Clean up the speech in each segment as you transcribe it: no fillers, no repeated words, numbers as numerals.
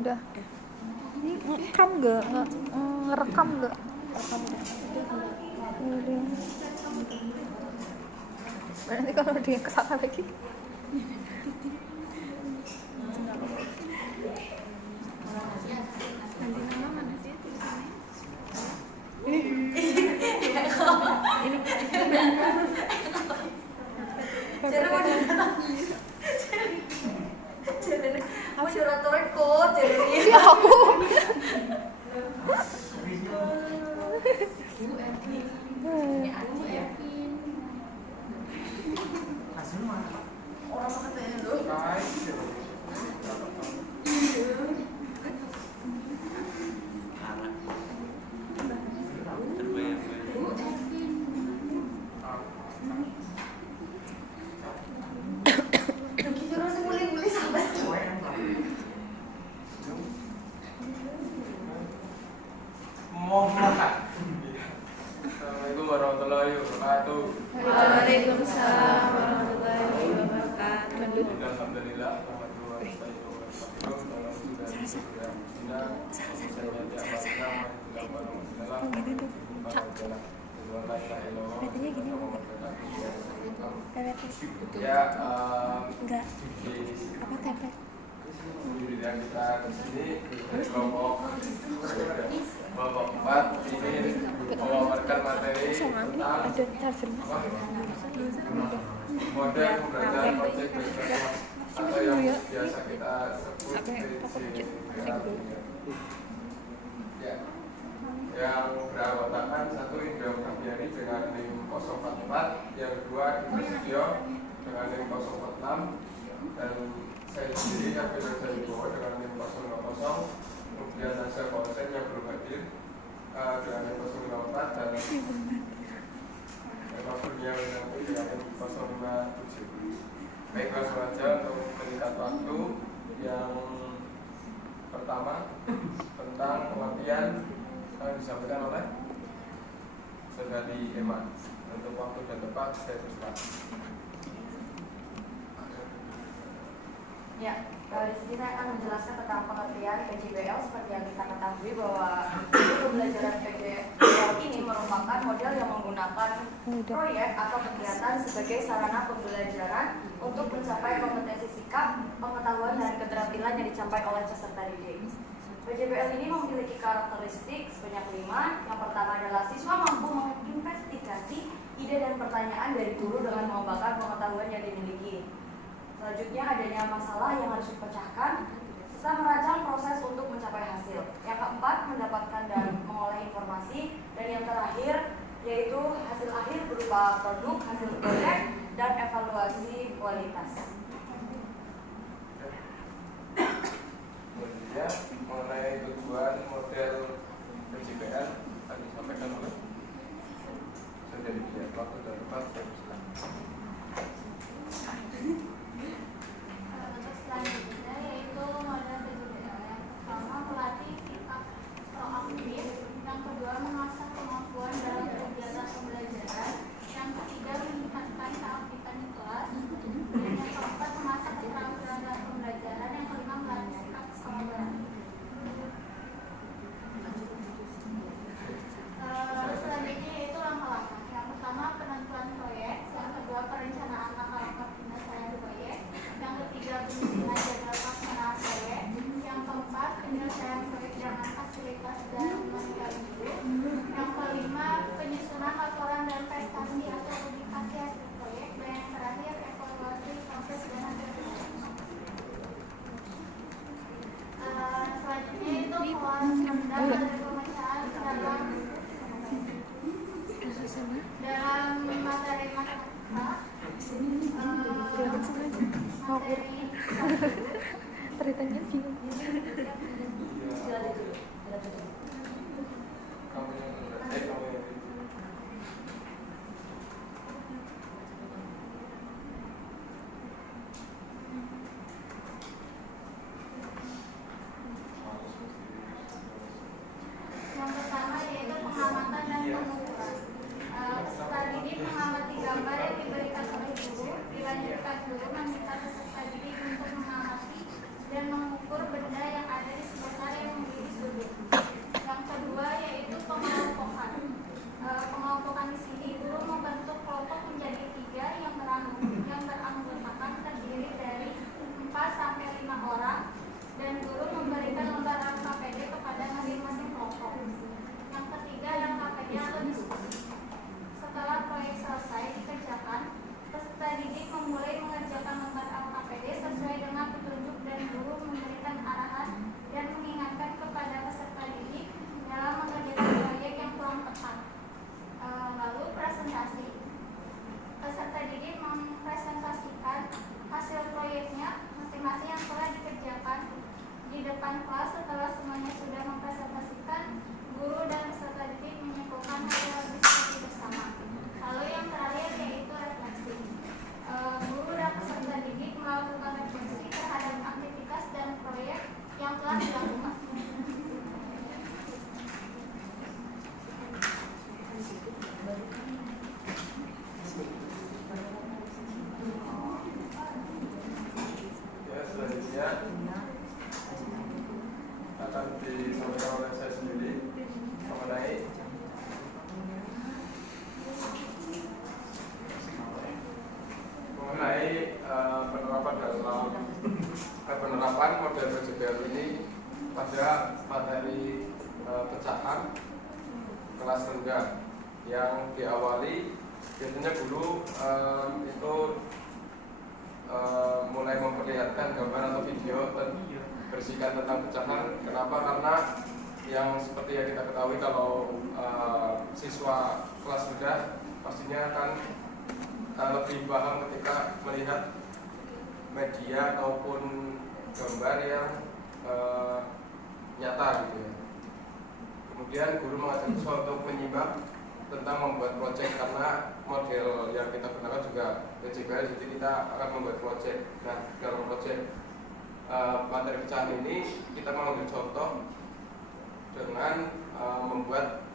Udah. Ini ngerekam nggak? Ngerekam nggak? Udah. Nanti kalau dia kesana lagi. Si aku. Assalamualaikum warahmatullahi wabarakatuh. Waalaikumsalam warahmatullahi wabarakatuh. Alhamdulillah. Ya, enggak. Apa template? Kemudian kita kesini dari kelompok 4 ini memaparkan materi tentang model pembelajaran objek atau yang biasa kita sebut ya, yang beranggotakan satu Indra Praviani dengan NIM 044, yang kedua Indra Studio dengan NIM 046, dan saya sendiri Kafir Jalibowo dengan NIM 050, kemudian Nasir Konsen yang belum hadir dengan NIM 054, dan Eva Kurnia dengan NIM 057. Baik, langsung saja untuk meningkat waktu. Yang pertama tentang latihan yang disampaikan oleh Saudari Emma. Untuk waktu dan tempat saya persilakan. Ya, di sini saya akan menjelaskan tentang pengertian PJBL. Seperti yang kita ketahui bahwa pembelajaran PJBL ini merupakan model yang menggunakan proyek atau kegiatan sebagai sarana pembelajaran untuk mencapai kompetensi sikap, pengetahuan, dan keterampilan yang dicapai oleh peserta didik. PJBL ini memiliki karakteristik sebanyak 5. Yang pertama adalah siswa mampu menginvestigasi ide dan pertanyaan dari guru dengan mengembangkan pengetahuan yang dimiliki. Selanjutnya adanya masalah yang harus dipecahkan serta merancang proses untuk mencapai hasil. Yang keempat, mendapatkan dan mengolah informasi. Dan yang terakhir yaitu hasil akhir berupa produk, hasil proyek, dan evaluasi kualitas. Kemudian mengenai tujuan model PJBL tadi disampaikan oleh Saudari Dia. Waktu dan tempat saya persilakan. Selanjutnya yaitu model PJBL. Yang pertama melatih sikap proaktif, yang kedua mengasah kemampuan dalam kegiatan pembelajaran, yang ketiga meningkatkan keaktifan di kelas, dan yang keempat penerapan model PJBL ini pada materi pecahan kelas rendah yang diawali biasanya dulu itu mulai memperlihatkan gambar atau video berisikan tentang pecahan. Kenapa? Karena yang seperti yang kita ketahui kalau siswa kelas rendah pastinya akan lebih paham ketika melihat media ataupun gambar yang nyata gitu ya. Kemudian guru mengajak siswa untuk menyimak tentang membuat proyek karena model yang kita gunakan juga PJBL, jadi kita akan membuat proyek. Nah, dalam proyek materi pecahan ini kita mengambil contoh dengan membuat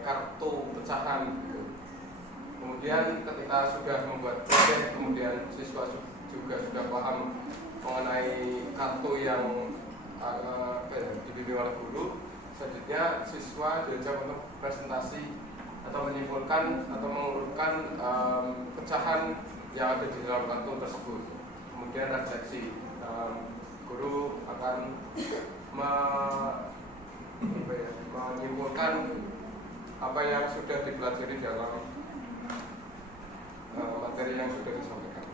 kartu pecahan gitu. Kemudian ketika sudah membuat proyek, kemudian siswa juga sudah paham mengenai kartu yang dibimbing oleh guru. Selanjutnya siswa diajak untuk presentasi atau menyimpulkan atau mengurutkan pecahan yang ada di dalam kartu tersebut. Kemudian refleksi, guru akan menyimpulkan apa yang sudah dipelajari dalam materi yang sudah disampaikan.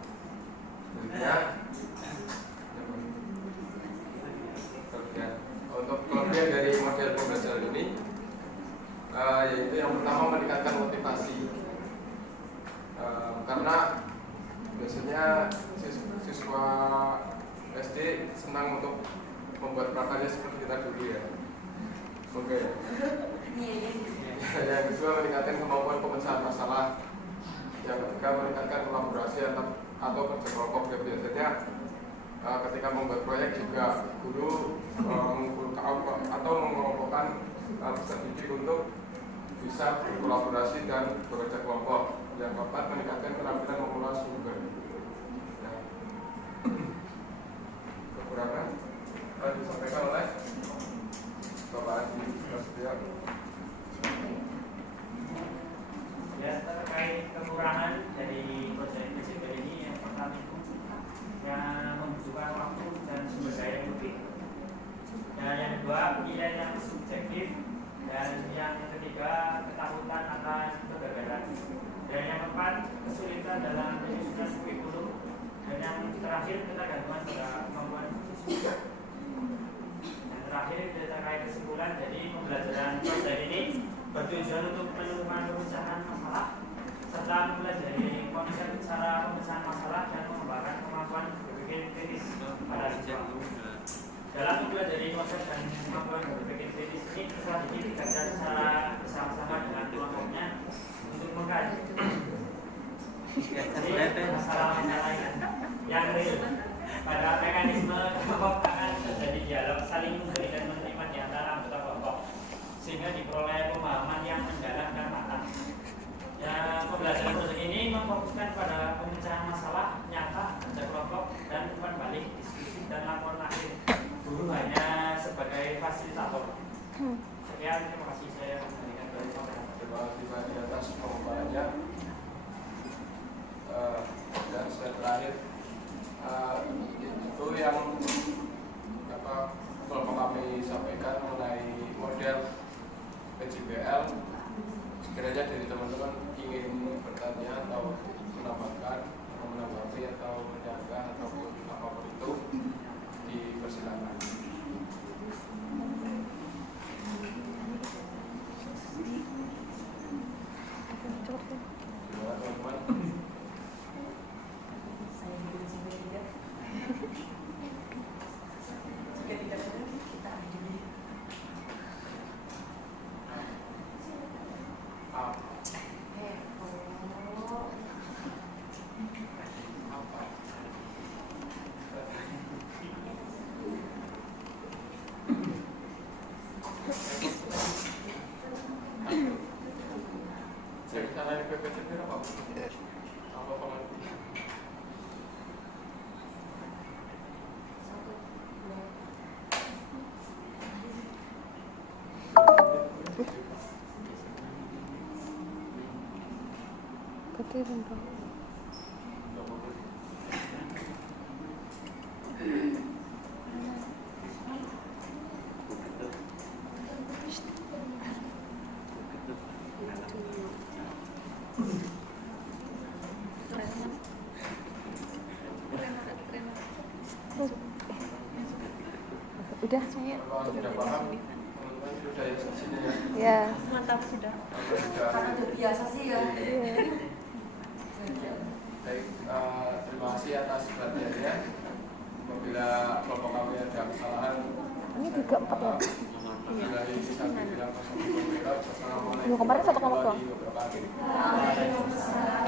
Selanjutnya, untuk kelebihan dari model pembelajaran ini, yaitu yang pertama meningkatkan motivasi, karena biasanya siswa SD senang untuk membuat prakarya seperti kita dulu ya. Oke. Yang kedua meningkatkan kemampuan pemecahan masalah. Yang ketiga meningkatkan kolaborasi atau kerja kelompok. Ya, biasanya ketika membuat proyek juga guru mengumpulkan atau mengelompokkan peserta didik untuk bisa berkolaborasi dan bekerja kelompok. Yang keempat meningkatkan keterampilan mengelola sumber. Nah, kekurangan disampaikan oleh Bapak Adi Prasetyo. Ya, terkait kekurangan dari proyek PJBL ini, yang pertama itu yang membutuhkan waktu dan sumber daya yang lebih. Dan yang kedua, penilaian yang subjektif. Dan yang ketiga, ketakutan akan kegagalan. Dan yang keempat, kesulitan dalam menyusun kurikulum. Dan yang terakhir, ketergantungan pada kemampuan siswa. Yang terakhir, terkait kesimpulan, jadi pembelajaran proyek ini bertujuan untuk menemukan pemecahan masalah serta mempelajari konsep cara pemecahan masalah dan mengembangkan kemampuan berpikir kritis pada siswa. Dalam mempelajari konsep dan kemampuan berpikir kritis ini, peserta didik diajar secara bersama-sama dengan kelompoknya untuk mengkaji masalah-masalah yang real. Pada mekanisme kelompok akan terjadi dialog saling memberi dan menerima di antara anggota kelompok, sehingga diperoleh pemahaman yang mendalam dan matang. Ya, pembelajaran proyek ini memfokuskan pada pemecahan masalah nyata antar kelompok dan umpan balik, diskusi dan laporan akhir. Guru hanya sebagai fasilitator. Sekian, terima kasih. Saya memberikan dari sampaikan. Terima kasih di atas pemaparannya. Dan saya terakhir itu yang kelompok kami sampaikan mengenai model PJBL. Sekiranya dari teman-teman ingin bertanya atau menambahkan atau menanggapi atau menyanggah ataupun apapun itu, dipersilakan. Terima kasih teman-teman. Saya bisa nanya PPCP apa? Apa pengertian? Ketirin dong. Udah saya Kalau sudah paham, teman-teman sudah ya sini ya. ya. Mantap sudah. Karena udah biasa sih ya. Iya. Baik, terima kasih atas perhatiannya. Apabila kelompok kami ada kesalahan, Ini 34 ya. Assalamualaikum Minggu kemarin 1 kelompok doang. warahmatullahi wabarakatuh.